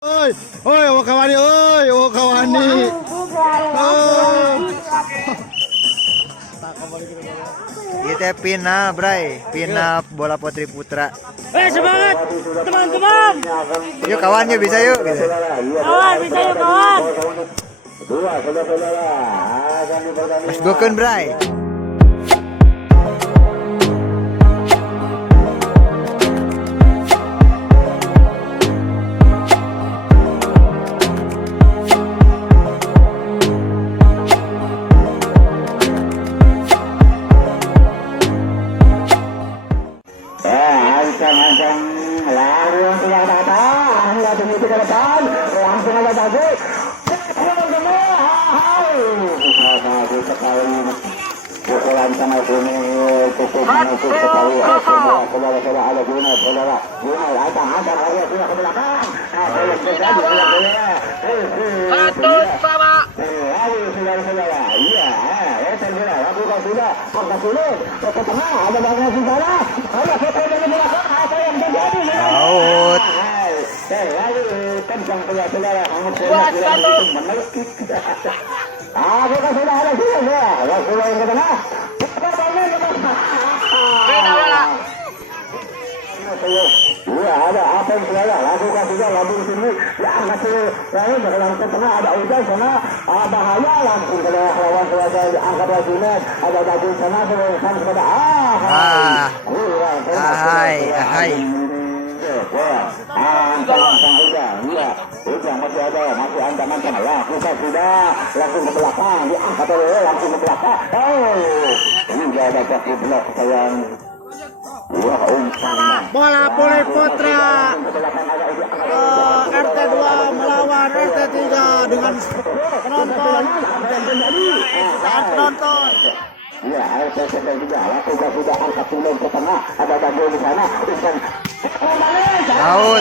Oi, oi, oh kawani, oi, oh kawani. Kita pina, Bray. Pina bola putri putra. Semangat teman-teman. Yuk kawan yuk bisa yuk. Gitu. Kawan bisa yuk kawan. Mas Gokun, Bray. Pukulan sama sini cukup sekali. Saudara-saudara ada guna, saudara. Guna, acang lagi sudah ke belakang. Satu sama. Lalu saudara-saudara, iya, tergerak. Lakukan sudah, angkat sulit ke tengah. Ada banyak di sana. Ada foto dari belakang. Apa yang terjadi? Out. Lalu kencang saudara. Satu. Bukan sudah ada sudah. Sudah yang ke tengah. Beda bola. Iya ada apa yang saudara lakukan sudah lambung sini ya masih lalu dalam ke tengah ada hujan sana bahaya langsung ke lawan saudara angkat lagi ada daging sana sama kepada Hai. Hujan masih ada masih ancam-ancam lakukan sudah langsung ke belakang diangkat langsung ke belakang hingga ada kaki belak sayang. Bola voli putra RT 2 melawan RT 3 dengan penonton penonton. Iya, RT 3 lakukan sudah angkat turun ke tengah ada daging di sana. Out.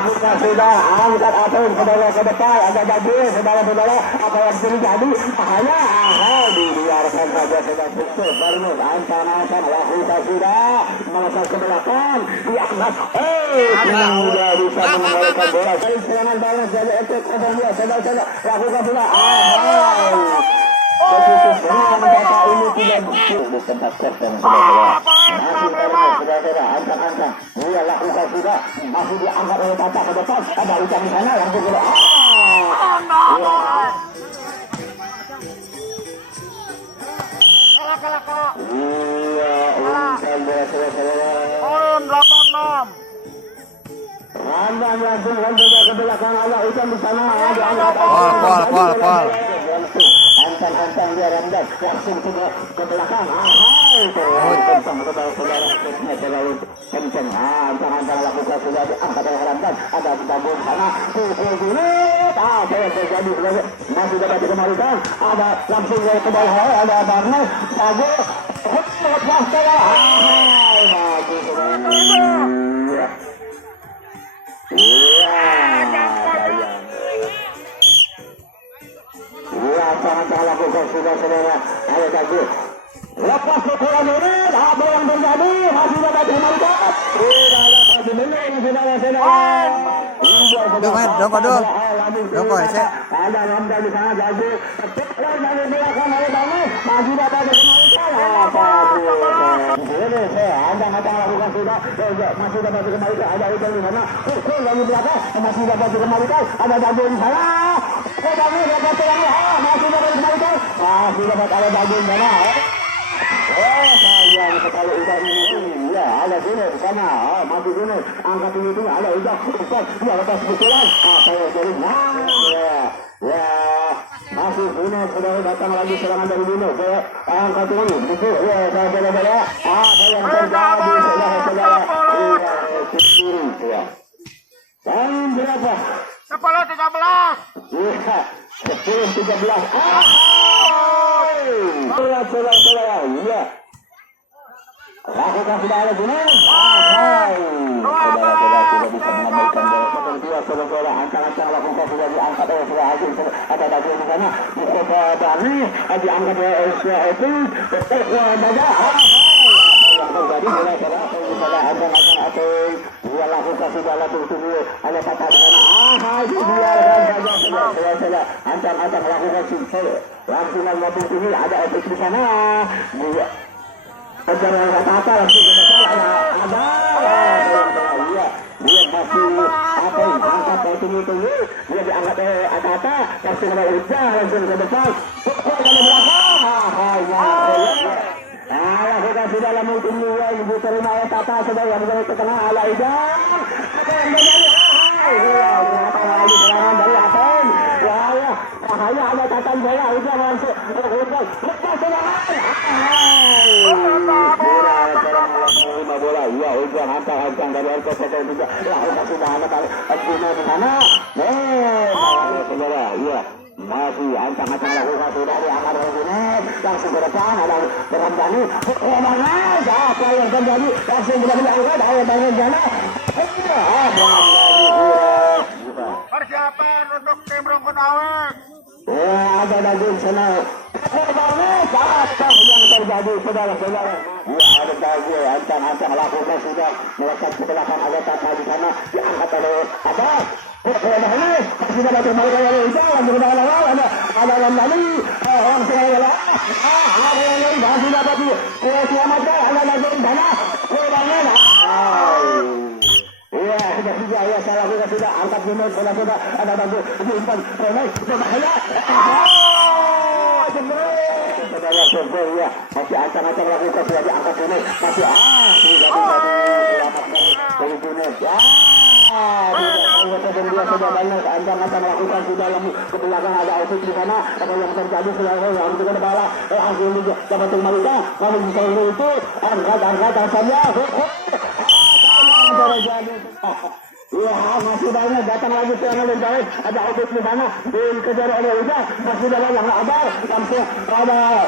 Bukan sudah angkat atur saudara ke depan ada daging saudara-saudara apa yang terjadi hanya dibiarkan saja sudah sukses baru ancan lakukan sudah melesat ke belakang diangkat sudah bisa mengembalikan bola dari serangan balas dari RT 02 saudara-saudara lakukan sudah ini tidak di tempat kosong saudara-saudara ancang-ancang dia lakukan sudah masih diangkat oleh tata ke depan ada ucap di sana langsung ke Kalah. iya umpan bola saudara-saudara Turun 86. Randang langsung ke belakang ada ucap di sana ada angkat Pol. Ancang dia rendah langsung ke belakang kencang saudara-saudara terlalu kencang ancang lakukan sudah diangkat oleh rendah ada tabung sana pukul sulit apa yang terjadi masih dapat dikembalikan ada langsung ke bawah ada Barnes bagus lepas saudara bagus sangat lakukan sudah saudara ayo tadi lepas pukulan ini apa yang terjadi masih dapat dikembalikan sudah dapat dimenang saudara-saudara ada Ramda di sana jadi dari belakang oleh Bamus masih dapat dikembalikan ini ada matang lakukan sudah masih dapat dikembalikan ada hujan di sana pukul dari belakang masih dapat dikembalikan ada daging di sana Bamus dapat masih dapat dikembalikan masih dapat ada daging di sana sayang sekali udah ini ya ada sini di sana masih sini angkat ini ada udah dia lepas pukulan apa yang jadi ya masih sini sudah datang lagi serangan dari dulu angkat ini betul ya saudara-saudara apa yang terjadi saudara-saudara ya tahun berapa Kepala 13. iya 10-13 saudara-saudara iya lakukan sudah ada guna saudara-saudara sudah bisa menambahkan bola seperti saudara-saudara angkat-angkat lakukan sudah diangkat oleh saudara Haji ada daging di sana Mustafa Bani diangkat oleh itu Baga yang terjadi saudara-saudara angkat-angkat dia lakukan sudah langsung tunggu ada patah di sana. Biarkan saja. Ancang-ancang lakukan simpel. Langsung langsung ini ada efek di sana. Dia kejar yang kata langsung ke depan ada. Dia masih apa yang angkat dari tunggu. Dia diangkat kata langsung ada ujar langsung ke depan. Ke belakang. Lakukan sudah langsung tunggu. Ibu terima kata sudah yang ke tengah ala ujar. Serangan dari Aten. Hanya ada tatan bola udah langsung lepas serangan. Bola ya udah hancang dari Arko Soto juga. Lakukan sudah ada balik Arjuna di sana. Saudara, iya. Masih ancang-ancang lakukan sudah diangkat Arjuna. Langsung ke depan ada Berhamdani. Mana siapa yang terjadi? Langsung sudah diangkat ada Berhamdani. Persiapan untuk tim Rungkut Awet. Ada daging sana. Apa yang terjadi saudara-saudara? Ada daging ancang-ancang lakukan sudah melekat ke belakang ada tata di sana diangkat oleh Abbas. Masih dapat kembali oleh Isa langsung ke awal ada Ramdhani orang segala ada yang lain masih dapat diselamatkan ada daging sana. Iya, sudah ya saya lakukan sudah angkat minus sudah ada bagus diumpan Ronald berbahaya. Saudara Survey ya masih ancang-ancang lakukan sudah diangkat minus masih sudah diselamatkan dari minus ya. Dia sudah banyak ancang-ancang lakukan sudah yang ke belakang ada outfit di sana apa yang terjadi sudah yang kita bala langsung dapat kembalikan kalau bisa itu angkat saja. Ya masih banyak datang lagi serangan dari bawah ada outfit di sana dikejar oleh Uda masih dalam yang abar langsung ada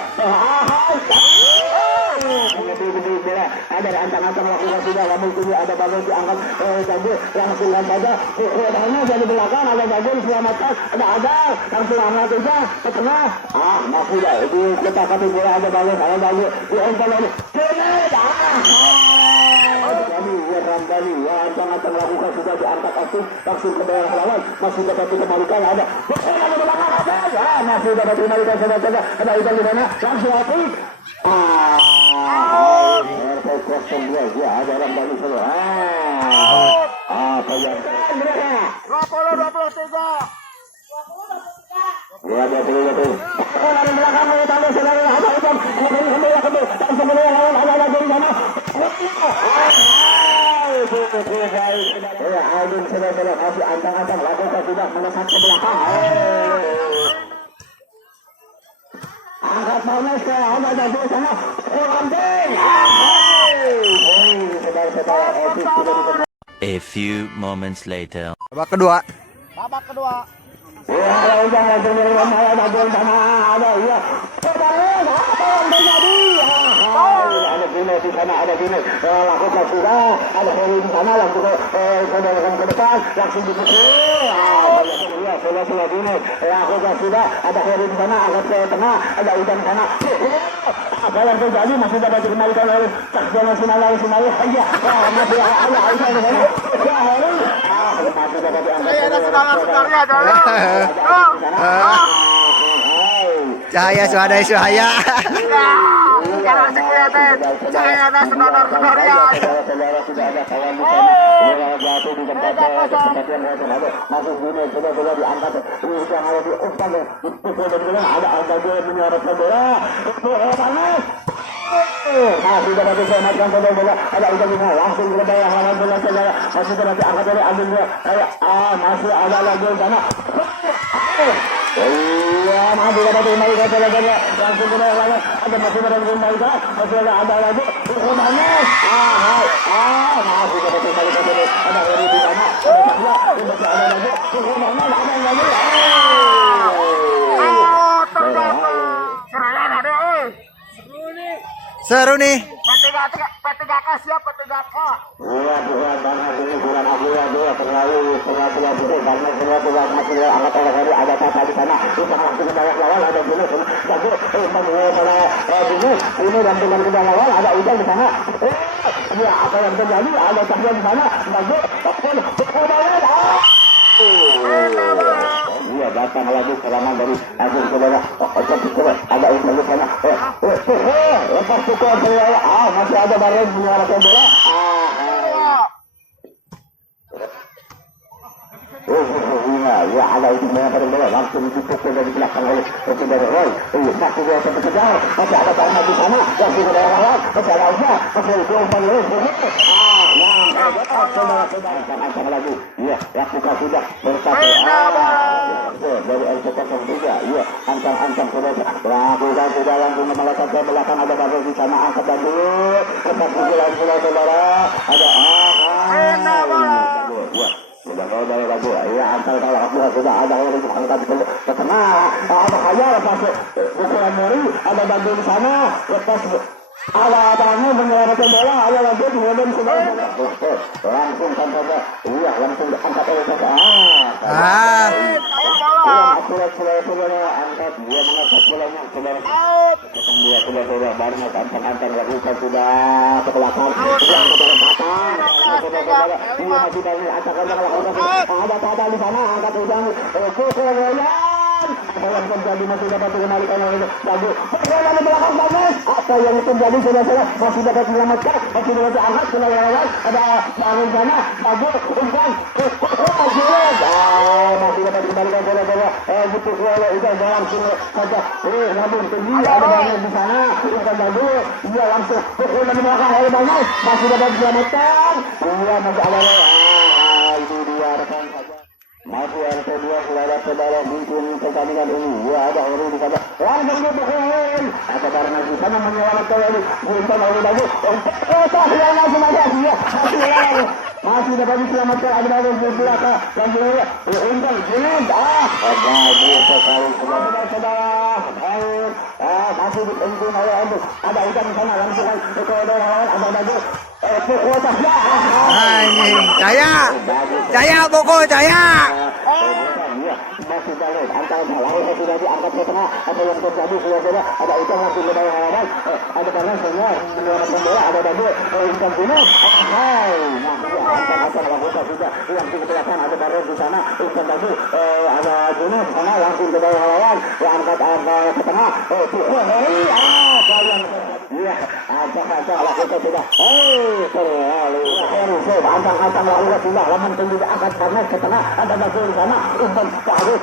ada ancang-ancang lakukan sudah lama itu ada bagus diangkat jago langsung saja rodanya jadi belakang ada jago diselamatkan ada langsung angkat saja ke tengah masih dah itu kita kata bola ada bagus diangkat oleh Ramdhani ya ancang-ancang lakukan sudah diangkat langsung ke daerah lawan masih dapat dikembalikan ada masih dapat dikembalikan saja ada ikan di sana langsung apik kosong dia ya ada Ramdhani saja apa yang 23. Ya betul. Dari belakang tanda saudara ada ikan langsung ke daerah lawan ada di sana. Aldin sudah masih ancang-ancang lakukan sudah menekan ke belakang. Angkat Mames ke ada di sana. A few moments later. Babak kedua. Ya udah langsung dari rumah ada gol sana ada iya. Apa yang terjadi? Ada Dino di sana ada Dino lakukan sudah ada Heri di sana langsung ke depan langsung dipukul. Ya sudah Dino lakukan sudah ada Heri di sana agak ke tengah ada Udan di sana. Apa yang terjadi masih dapat dikembalikan oleh Cakdono Sinalawi iya masih ada Aisyah di sana. Ya Heri masih dapat diangkat. Saya ada saudara-saudaranya dulu. Cahaya Suhadai Suhaya. Jangan kelihatan. Saya ada saudara-saudaranya. Saudara sudah ada kawan di sana. Jatuh di tempat kesempatan ada. Masuk dunia sudah diangkat. Ini yang ada di umpan. Dipukul dan bilang ada Aldago menyorot bola. Panas. Masih dapat diselamatkan bola. Ada Aldago langsung ke bawah lawan bola saudara. Masih dapat diangkat oleh Aldago. Masih ada lagi di sana. Iya, masih dapat kembali ke bola langsung ke bawah ada masih dapat kembali masih ada lagi rumahnya masih dapat kembali ke bola ada Heri di sana masih ada lagi rumahnya ada lagi Serangan ada Seru nih. P3K siap P3K. Iya, bukan banget ini bukan aku ya dia terlalu karena semua tugas masih angkat oleh Heri ada tata di sana kita langsung ke bawah lawan ada Binus jago pada Binus ini dan dengan ke bawah lawan ada Udan di sana ya apa yang terjadi ada Cahya di sana Iya, datang lagi serangan dari Agung saudara. Ada umpan di sana. Lepas pukul saudara. Masih ada Bareng menyuarakan bola. Ya ada itu menyuarakan bola. Langsung dipukul dari belakang oleh saudara Roy. Masih dia sampai sejauh. Masih ada Bareng di sana. Masih ada lawan. Masih ada Uja. Masih ada umpan Roy. Saudara lagi. Iya, lakukan sudah bersatu. Dari LC03. Iya, ancang-ancang saudara. Lakukan sudah langsung melesat ke belakang. Ada baru di sana. Angkat dan dulu. Lepas pukulan saudara. Ada iya. Sudah dari lagi. Iya, antar kalau sudah ada orang angkat ke tengah. Ada kaya lepas pukulan Mori. Ada bantu di sana. Lepas ada tangannya menyelamatkan bola, ada lagi kemudian sudah langsung saja, iya langsung angkat oleh saja. Saudara angkat dia mengangkat bolanya saudara. Dia sudah bareng antang lakukan sudah ke belakang, yang ke belakang. Saudara, dia masih dari antakan ada tata di sana angkat udang, apa yang terjadi masih dapat dikembalikan oleh Dagu. Bagaimana di belakang bagus? Apa yang terjadi saudara masih dapat diselamatkan? Masih dapat diangkat sudah lewat. Ada Dagu sana. Dagu umpan. Masih dapat dikembalikan saudara. Butuh bola udah langsung saja. Namun tinggi ada banyak di sana. Umpan Dagu. Dia langsung pukul dari belakang oleh bagus. Masih dapat diselamatkan. Dia masih ada. Itu dia rekan saja. Masih ada kedua saudara-saudara mungkin pertandingan ini. Ya ada orang di sana. Langsung dipukul. Ada karena di sana menyelamatkan lagi. Bukan oleh bagus. Yang langsung aja dia. Masih dapat diselamatkan. Ada bagus di belakang. Lanjut ya. Untung jenis. Bagus sekali saudara-saudara. Masih diuntung oleh untuk. Ada hujan di sana. Langsung ke lawan. Ada bagus. Jaya pokok Jaya. Masih balik antara lawan sudah diangkat ke tengah. Apa yang terjadi saudara? Ada utang langsung ke bawah lawan. Ada karena semua menyelamatkan bola. Ada Dagu umpan sini. Angkat lakukan sudah langsung ke belakang. Ada Bareng di sana. Umpan Dagu ada Juno di sana langsung ke bawah lawan. Angkat ke tengah. Kalian iya, angkat lakukan sudah. Terlalu antang lakukan sudah. Laman tinggi angkat karena ke tengah. Ada Dagu di sana. Umpan bagus.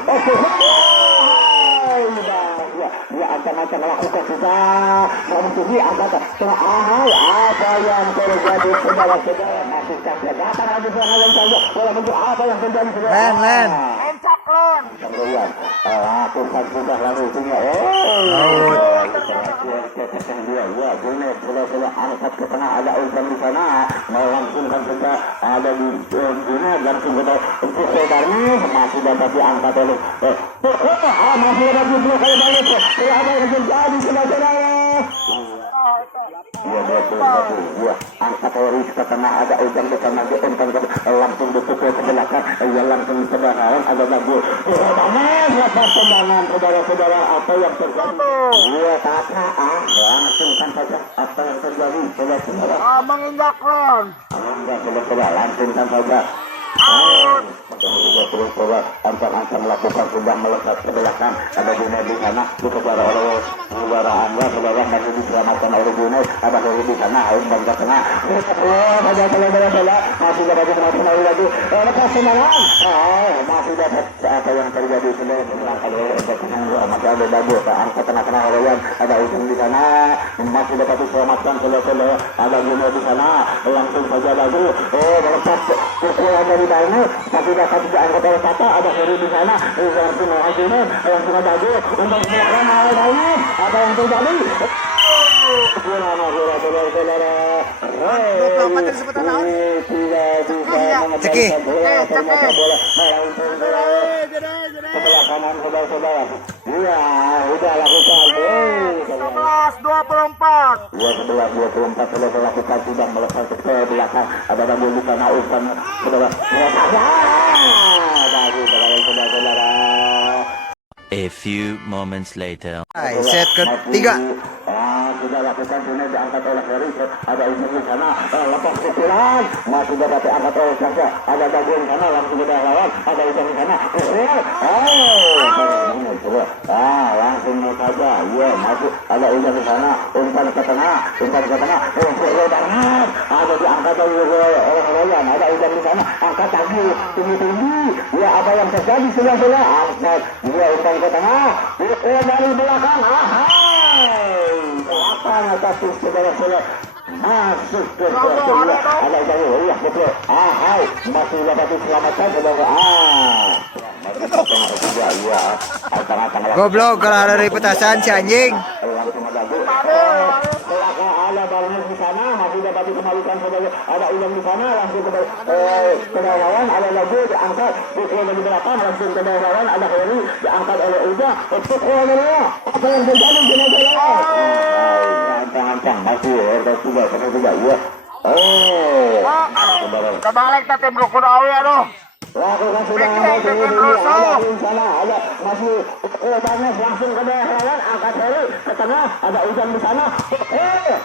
Dia ancang-ancang lakukan sudah. Namun tinggi angkat tengah. Apa yang terjadi saudara-saudara? Masih saja datang lagi serangan saja. Bola bentuk apa yang terjadi saudara? Len. Encaklon. Kemudian lakukan sudah lalu tinggi. Dia Junet sudah angkat ke tengah. Ada umpan di sana. Melangsungkan saja. Ada di Junet langsung ke untuk saudaranya. Masih dapat diangkat oleh masih dapat diblok oleh balik. Apa yang terjadi saudara-saudara? Dia angkat Oris ke tengah. Ada ujang ke tengah. Dia umpan langsung dipukul ke belakang. Ia langsung ke belakang. Ada Dagu. Lepas tendangan saudara-saudara. Apa yang terjadi? Dia kata langsungkan saja. Apa yang terjadi saudara-saudara? Menginjaklon. Saudara-saudara langsungkan saja. Ancang-ancang melakukan sudah melesat ke belakang. Ada Junet di sana dikejar oleh saudara Angga. Saudara masih diselamatkan oleh Junet. Ada Heri di sana umpan ke tengah. Saudara-saudara masih dapat diselamatkan oleh lagi. Lepas tendangan. Masih dapat apa yang terjadi saudara. Masih ada Dagu angkat tengah-tengah oleh yang ada ujung di sana. Masih dapat diselamatkan saudara-saudara. Ada Junet di sana. Langsung saja Dagu. Melepas pukulan dari Dagu. Tapi dapat diangkat oleh Tata. Ada Heri di sana. Langsung oleh Junet. Langsung ada Dagu. Untuk belakang oleh Dagu. Apa yang terjadi? Saudara-saudara. Ceki. Sebelah kanan saudara-saudara. Iya, udah lakukan. 11-24. 11-24 sudah lakukan sudah melesat ke belakang. Ada Dagu di sana umpan saudara. Dagu saudara-saudara. A few moments later. Set ketiga. Sudah sudah lakukan sini diangkat oleh Heri. Ada Ujan di sana, lepas pukulan masih dapat diangkat oleh Sasa. Ada Dagun sana langsung ke lawan. Ada Ujan di sana. Langsung saja. Iya masuk. Ada Ujan di sana. Umpan ke tengah. Ada diangkat oleh Royan. Ada Ujan di sana. Angkat lagi. Tinggi. Ya apa yang terjadi sudah angkat. Dia umpan ke tengah. Dari belakang. Belakang atas saudara-saudara. Masuk ke bola. Ada jauh. Iya betul. Masih dapat diselamatkan saudara. Goblok kalau dari petasan si anjing. Ada Barnes di sana masih dapat dikembalikan saudara. Ada Ulang di sana langsung ke lawan. Ada lagi diangkat pukul dari belakang langsung ke lawan. Ada Heri diangkat oleh Uda. Pukul dari apa yang terjadi di sana? Ancang masih sudah ya. Kebalik ta tim Rukunawi aduh. Lakukan sudah ada di sana, ada masih Barnes langsung ke lawan, angkat Heri ke tengah, ada Ujan di sana. Tidak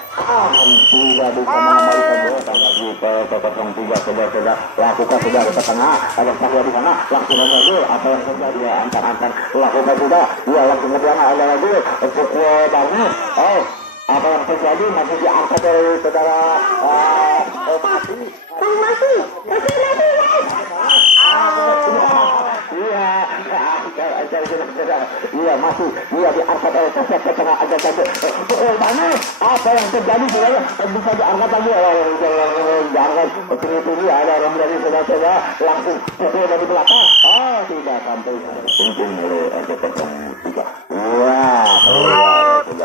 bisa mengembalikan bola lagi ke 03 saudara. Lakukan sudah ke tengah, ada Sahya di sana, langsung ke gol. Apa yang terjadi ya antar lakukan sudah, dia langsung ke belakang ada lagi untuk Barnes. Apa yang terjadi masih diangkat oleh saudara masih. Iya masih dia diangkat oleh Sasa ke tengah ada Barnes. Apa yang terjadi saudara bisa diangkat lagi diangkat tinggi ada orang dari saudara langsung dari belakang tidak sampai mungkin oleh tiga.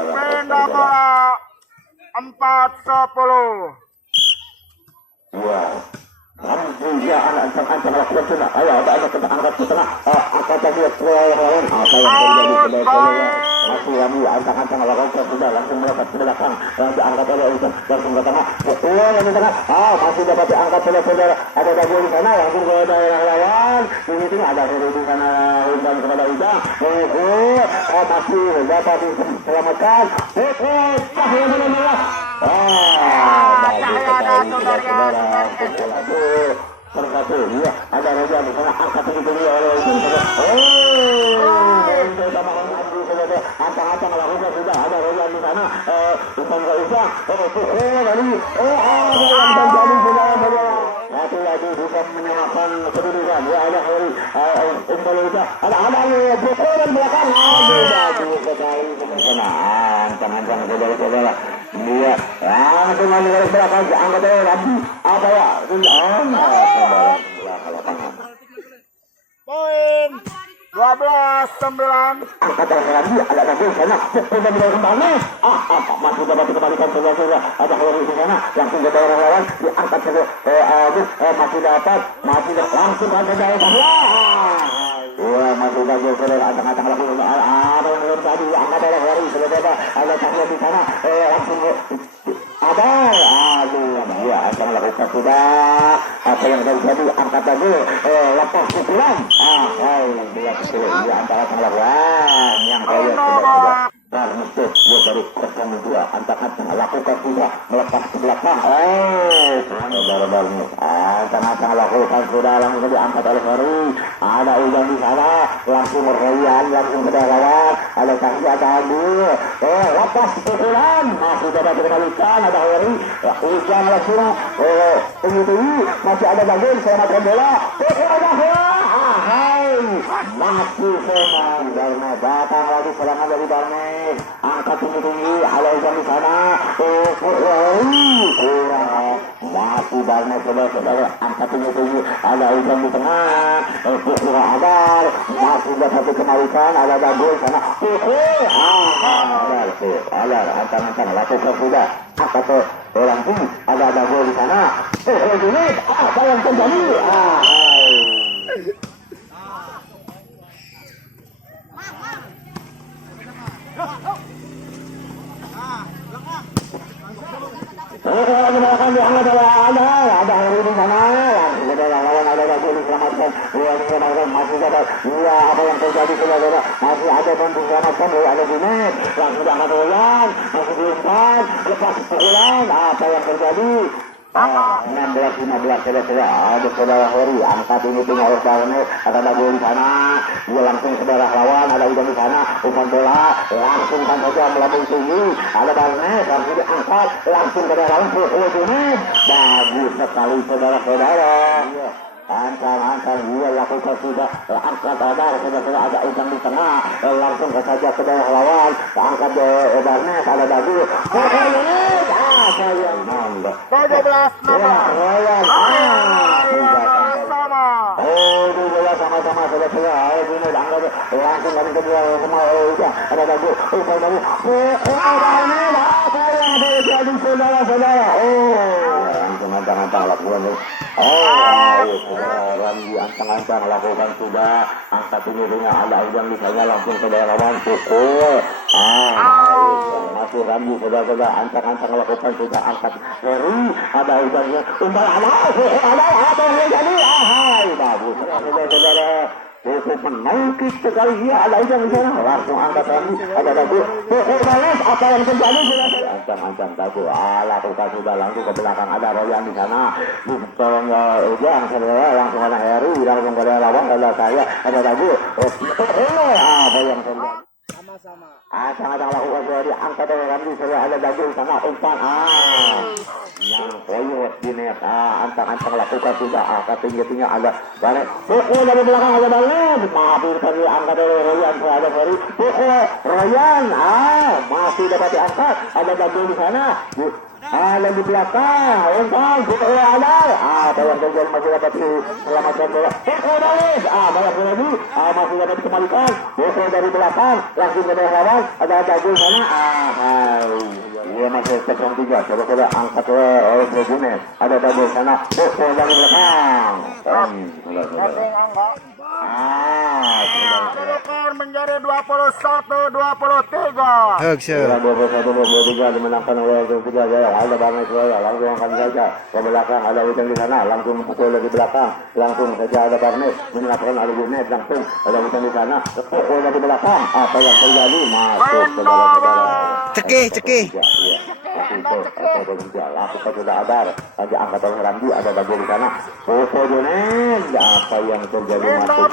Pindah bola 4-10. Dia anak-anak lakukan sudah. Ayo ada angkat ke tengah. Angkat lagi ke lawan. Apa yang terjadi saudara? Masih kami ancang-ancang lakukan sudah langsung melepas ke belakang. Diangkat oleh Ujan langsung ke tengah. Di tengah. Masih dapat diangkat oleh saudara. Ada Dagun di sana langsung ke daerah lawan. Ini ada Heri di sana Ujan kepada Ujan. Masih dapat diselamatkan. Cahaya bola. Terkatu, ya ada Raja di sana angkat tinggi oleh angkat melakukan sudah ada Raja di sana bukan nggak usah dari yang terjadi lagi bisa menyamakan kedudukan ya ada Heri Indonesia ada pukulan belakang sekali ancang saudara dia langsung ambil dari belakang angkat oleh Rabi apa ya Poin 12-9. angkat oleh Rabi ada lagi di sana sudah mulai kembali masih dapat dikembalikan saudara ada Heri di sana langsung ke daerah lawan diangkat masih dapat langsung ke daerah masih bagus saudara angkat lagi apa yang belum tadi angkat oleh Heri saudara ada Cahya di sana langsung ada ya akan melakukan sudah apa yang terjadi angkat lagi lepas pukulan dia kesini dia antara melakukan yang kaya sudah Barnes dia dari 02 antara lakukan sudah melepas ke belakang saudara Barnes antara lakukan sudah langsung diangkat oleh Heri ada Ujan di sana langsung Royan langsung ke lawan ada Cahya Dadu lepas pukulan masih dapat dikembalikan ada Heri Ujan langsung tinggi masih ada Dagun selamatkan bola masih senang Barnes datang lagi serangan dari Barnes angkat tinggi ada Ujan di sana masih Barnes saudara angkat tinggi ada Ujan di tengah ada masih dapat dikembalikan ada Dagun sana ada antang lakukan sudah angkat orang tinggi ada Dagun di sana apa yang terjadi diangkat oleh ada Heri di sana langsung ada lawan ada Dagun diselamatkan kembalikan. Masih dapat. Iya, apa yang terjadi saudara? Masih ada yang diselamatkan oleh ada Junet. Langsung diangkat Royan. Masih diumpan. Lepas pukulan. Apa yang terjadi? 16-15 saudara. Ada saudara Hori. Angkat ini punya oleh Barnet. Ada Dago di sana. Dia langsung saudara lawan. Ada Udan di sana. Umpan bola. Langsung kan saja melambung tinggi. Ada Barnet. Langsung diangkat. Langsung ke dalam pukul Junet. Bagus sekali saudara-saudara. Ancang dia lakukan sudah angkat Adar sudah ada Udan di tengah langsung saja ke daerah lawan angkat Barnes ada Dagu apa yang nambah 17 nama. Royan Sama. oh dua sama-sama sudah angkat langsung kami kedua semua udah ada Dagu Barnes apa yang terjadi saudara-saudara langsung antang-antang lakukan Ramli antang-antang lakukan sudah angkat ini punya ada Udan misalnya langsung ke daerah lawan pukul masih Ramli saudara-saudara antang-antang lakukan sudah angkat Heri ada Udannya umpan ada apa yang jadi bagus saudara-saudara cukup menaikkan sekali dia ada Udan di sana langsung angkat Ramli ada Dagu pukul balas apa yang terjadi antang-antang Dagu lakukan sudah langsung ke belakang ada Royan di sana tolong Ujang saudara langsung ada Heri langsung ke daerah lawan ada saya ada Dagu apa yang terjadi sangat lakukan sudah diangkat oleh Ramli sudah ada Dagu di sana umpan yang koyot di net antang-antang lakukan sudah angkat tinggi-tinggi ada Barnet pukul dari belakang ada Barnet maafin tadi angkat oleh Royan ada Heri pukul Royan masih dapat diangkat ada Dagu di sana ada di belakang umpan pukul ada apa yang terjadi masih dapat diselamatkan bola pukul Dalis banyak lagi masih dapat dikembalikan pukul dari belakang langsung ke daerah lawan ada Dagu di sana dia masih 0-3 coba angkat oleh Junet ada Dagu di sana pukul dari belakang Kedudukan menjadi 21-23. Hugser 21-23 dimenangkan oleh Zulfikar Jaya. Ada Barnes Jaya langsung akan saja ke belakang ada Udan di sana langsung pukul dari belakang langsung saja ada Barnes menyelamatkan ada Junet langsung ada Udan di sana pukul dari belakang apa yang terjadi masuk saudara-saudara cekih lakukan sudah Adar saja angkat oleh Ramli ada Dagu di sana pukul Junet apa yang terjadi masuk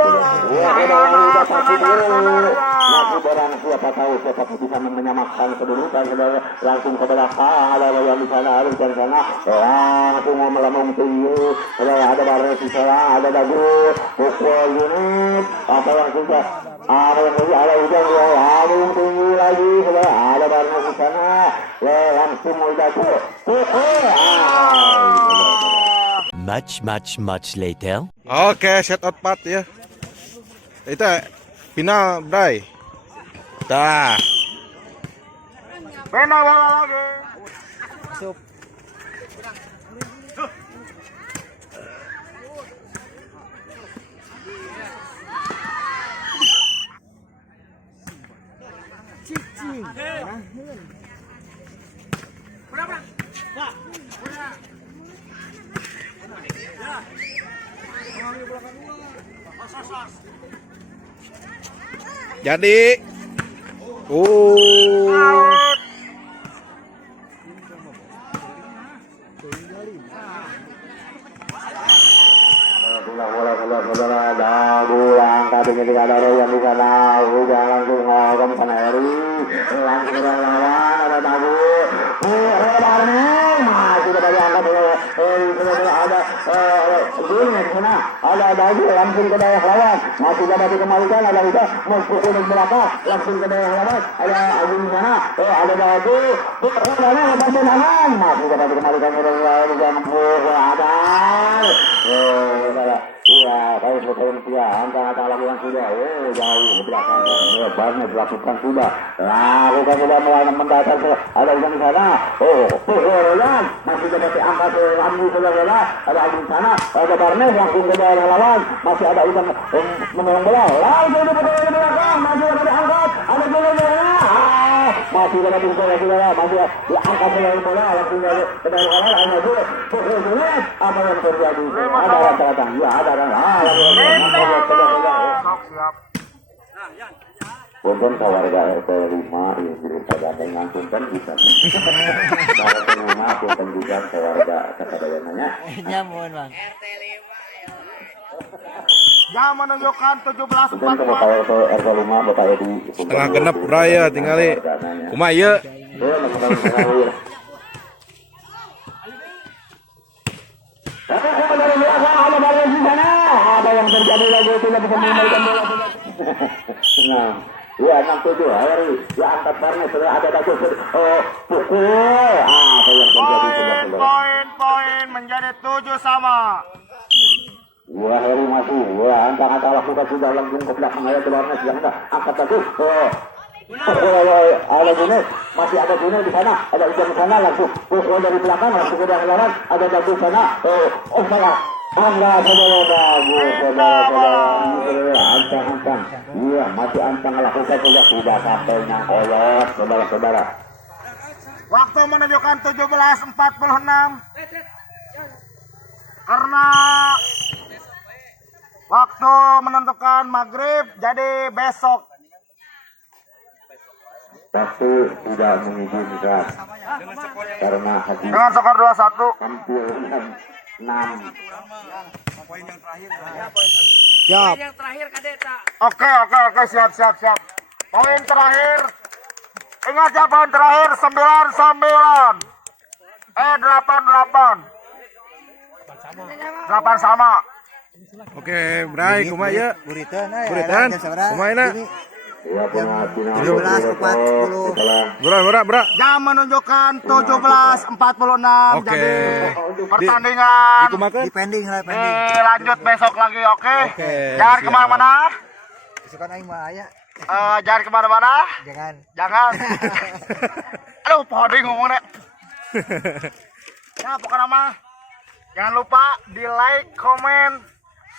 masih barang siapa tahu siapa bisa menyamakan kedudukan saudara langsung ke belakang ada yang di sana ada di sana langsung melambung tinggi ada Barnes di sana ada Dagu pukul Junet apa yang sudah ada yang sudah ada Udan melambung tinggi lagi saudara ada Barnes di sana langsung Dagu pukul Much later. Oke, set out part ya. Itu final, Bray. Dah. Pena bola lagi. Jadi. Saudara Dagu angkat tinggi ada Royan di sana udah langsung ngomong ke Heri langsung ke lawan ada Dagu Barnes masih dapat diangkat ada Junet di sana ada Dagu langsung ke daerah lawan masih dapat dikembalikan ada udah pukul di belakang langsung ke daerah lawan ada Agung di sana ada Dagu Barnes masih tangan masih dapat dikembalikan ke daerah lawan dan pukul ada iya, kalau sekarang dia antara lakukan sudah, jauh ke belakang, Barnes lakukan sudah, lakukan sudah mulai mendatar ada di sana, Royan masih dapat diangkat Ramli saudara, ada di sana, ada Barnes langsung ke daerah lawan, masih ada Udan menolong bola, langsung di belakang, masih ada diangkat, ada bola masih dalam bola saudara, masih diangkat dengan bola langsung dari bola hanya dulu. Apa yang terjadi? Ada rata-rata, ya ada Siap. Punten warga RT 5 yang cerita gandeng langsung kan bisa. Kalau pengguna punten juga warga kesadarannya. Nyamun bang. Jam menunjukkan 17.40. Punten kalau RT 5 Bapak Edi. Setengah genep raya tinggali. Kumaha ieu? Ada yang terjadi lagi tidak bisa mengembalikan bola. Nah, ya 67 hari ya angkat barnya sudah ada bagus. Oh, pukul. Apa yang terjadi sudah. Poin menjadi 7 sama. Wah, hari masih. Wah, antara lakukan sudah langsung ke belakang ya keluarnya sudah angkat bagus. Oh. Ada Junet, masih ada Junet di sana, ada Ujang di sana langsung pukul dari belakang langsung ke dalam ada bagus sana. Oh, salah. Angga saudara bagus, saudara. Ancang. Iya, masih ancang lakukan sudah sampai yang kolot, saudara-saudara. Waktu menunjukkan 17.46. Karena waktu menentukan maghrib, jadi besok. Tapi tidak mengizinkan karena hadir Dengan skor 2-1. hampir 6. Siap. Oke, siap. Poin terakhir. Ingat ya poin terakhir 9-9. 8-8. 8 sama. Oke, Bray, kumaha ieu? Buritan, Buritan, kumaha na? Ya, final 17-40. Bra. Jam menunjukkan 17.46. Oke. Jadi pertandingan Dikumakeun? Dipending. lanjut besok lagi, oke? Oke, Jangan siap. kemana-mana. Sukan aing mah aya. Jangan kemana-mana. Jangan. Aduh, poding ngomongnya. Ya, pokoknya mah jangan lupa di like, comment,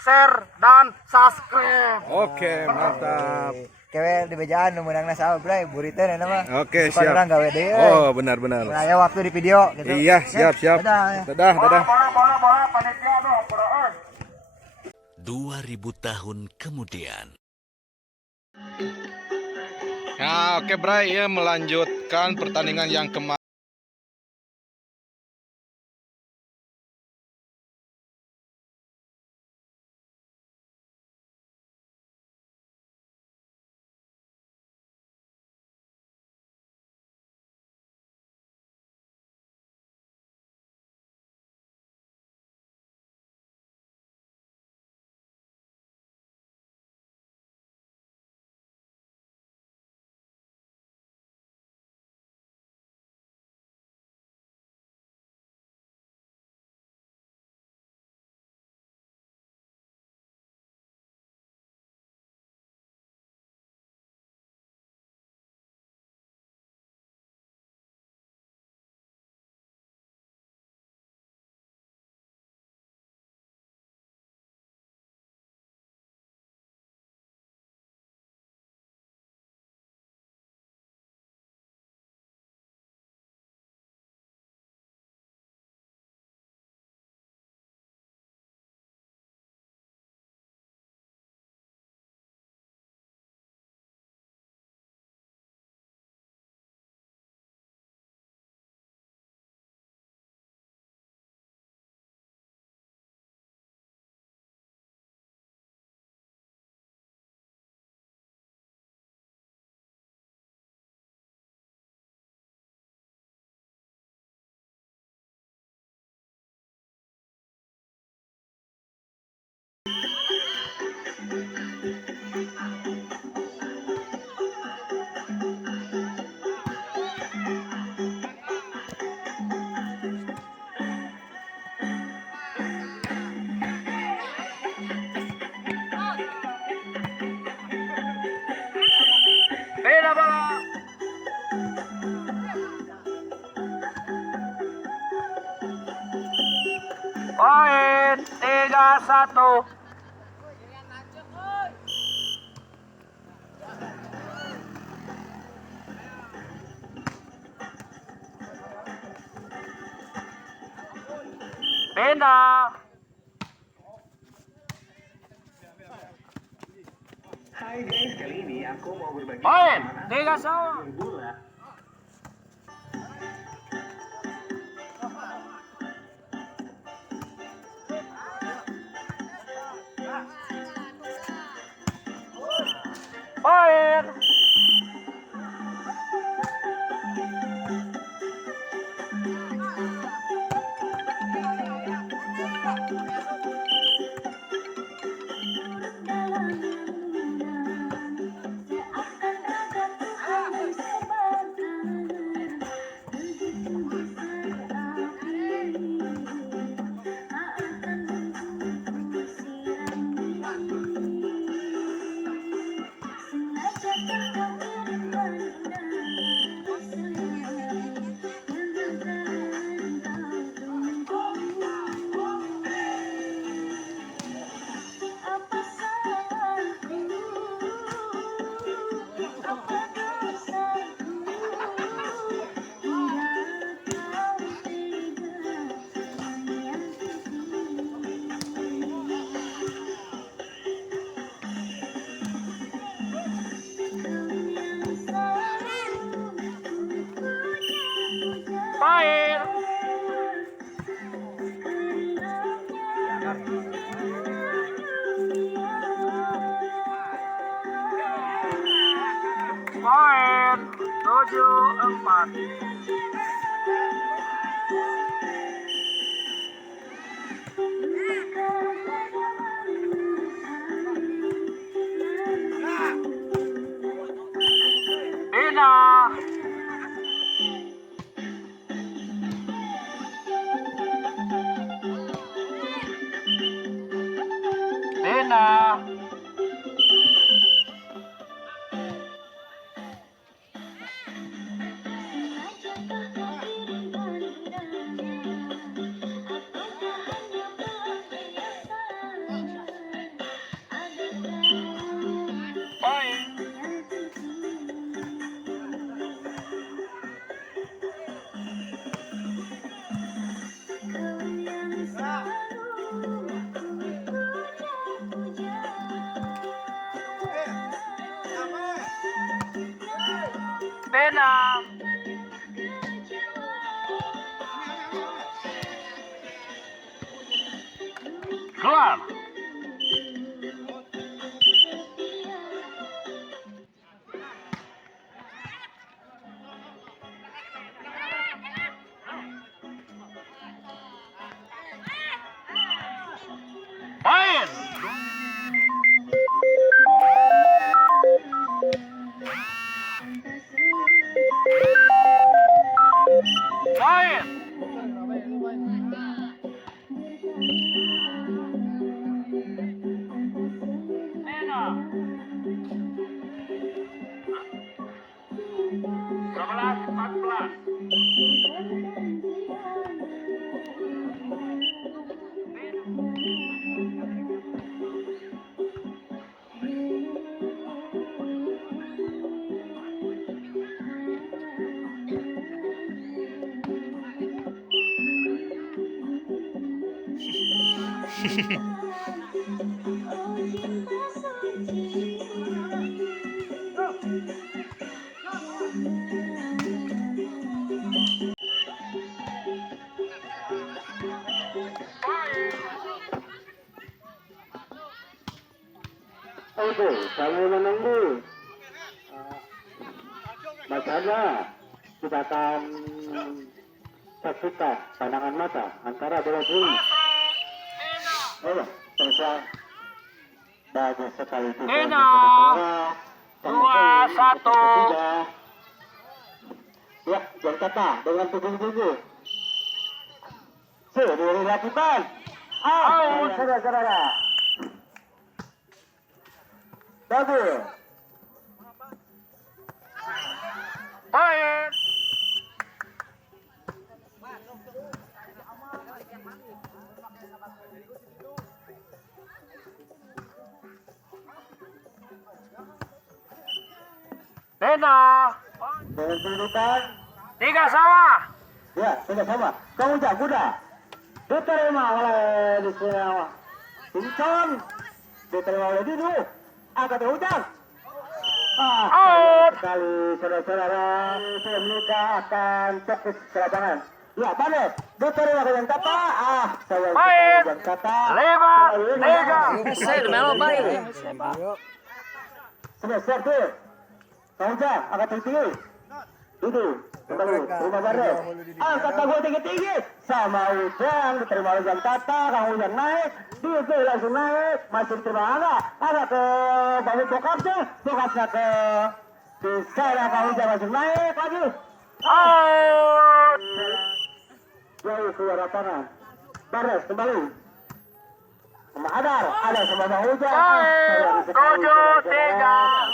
share, dan subscribe. Oke, mantap. Kewe di bejaan nu meunangna saha bray, buritan eta mah. Oke, Bukan siap. urang gawe deui. Oh, benar. Nah, aya waktu di video gitu. Iya, siap. Dadah. Dadah. Bola, panitia, aduh, bola, 2000 tahun kemudian. Nah, oke Bray, ya melanjutkan pertandingan yang kemarin. beda bola. Poin 3-1. Pena. Hai guys, kali ini aku mau berbagi Main. 3 sama. bola. Main. Main. Main. 7-4. Pena. Pena. Main. Pena. Kelar. Main. Main. Pena. 11-14. Oke, sambil menunggu bacanya, kita akan saksikan pandangan mata antara bola voli. Oh, selesai. Bagus sekali itu. Pena. 2-1. Ya, jangan kata dengan tunggu-tunggu. Sudah dilakukan. Out. Saudara-saudara. Bagus. Main. Pena. Dengan kedudukan. 3 sama. Ya, sudah sama. Kau ujak kuda. diterima oleh di sini Simpson, diterima oleh Didu, angkat ke Ujang. Sekali saudara-saudara selanjutnya akan fokus ke lapangan. Ya, Banes, diterima dengan kata. Saya dengan kata. 5-3. Saya melo baik. Sudah siap tuh. Ujang, angkat tinggi. Didu, kembali, terima Banes. Angkat tangan tinggi-tinggi. Sama Ujang, diterima oleh Ujang Tata. Kang Ujang naik. Didu langsung naik. Masih diterima Angga ke Bayu Bokapnya. Bokapnya ke Saya Kang Ujang langsung naik lagi. Jauh keluar lapangan. Bares kembali. Sama Adar sama Bang Ujang. 7-3.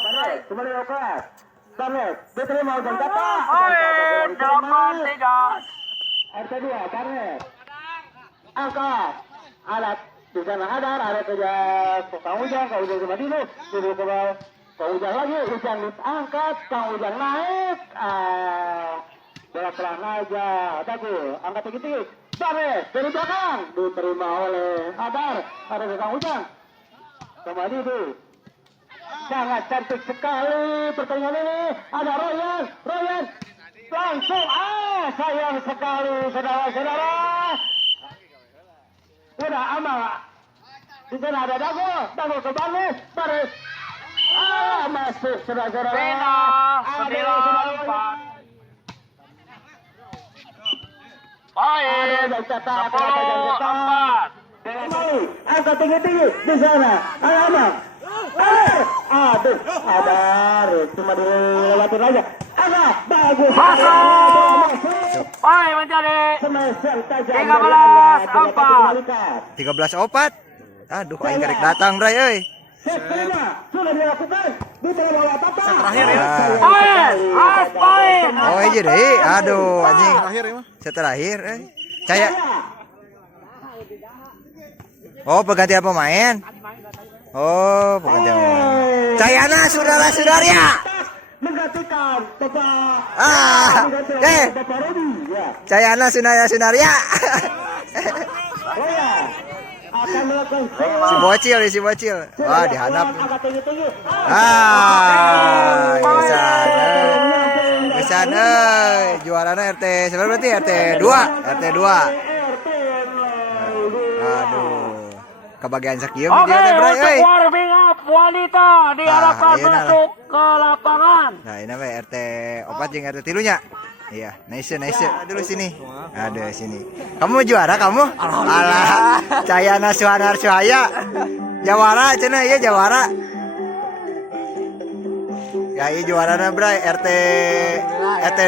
Bares kembali oke. Bares diterima Ujang Tata. 8-3. RT2 Bares. Angkat. Alat di sana Adar, ada kerja Kang Ujang sama Didu. Didu ke bawah. Kang Ujang lagi, Ujang diangkat, Kang Ujang naik. Bola pelan aja, bagus, angkat tinggi-tinggi. Bares dari belakang, diterima oleh Adar, ada ke Kang Ujang. Sama Didu. Sangat cantik sekali pertandingan ini. Ada Royan langsung, sayang sekali saudara-saudara. Udah aman. Di sana ada Dago ke Bares. Masuk saudara-saudara. Bina 9-4. Baik, 10-4. Kembali, angkat tinggi-tinggi di sana. Ayo, aduh, Adar, cuma dilewatin aja. Bagus. Baik, menjadi 13-4. Aduh, aing karek datang, Bray euy. Sudah dilakukan. Diterima oleh Tata. Terakhir ya. Baik. Oh iya deh, aduh anjing. Terakhir ya mah. Set terakhir, Caya. Oh, pergantian pemain. Oh, pergantian pemain. Cayana saudara-saudara. Menggantikan Bapak. Bapak Rodi. Ya. Cayana saudara-saudara. Oh ya. Akan melakukan Si bocil. Wah, dihanap. angkat tinggi-tinggi. Gesan juarana RT sebenarnya berarti RT 2. Aduh. Kebagian sakieu Oke, dia teh, Bray untuk euy. warming up wanita diharapkan iya, nah. masuk ke lapangan. Nah, ini mah RT 4 jeung RT 3 nya. Iya, nice. Dulu sini. Ada sini. Kamu juara kamu? Alah, Cayana Suhanar Suhaya. Jawara cenah ieu jawara. Ya ieu juarana Bray RT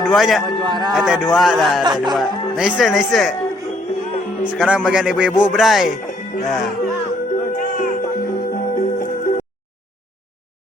2 nya. RT 2 lah, RT 2. Nice. Sekarang bagian ibu-ibu Bray. Nah.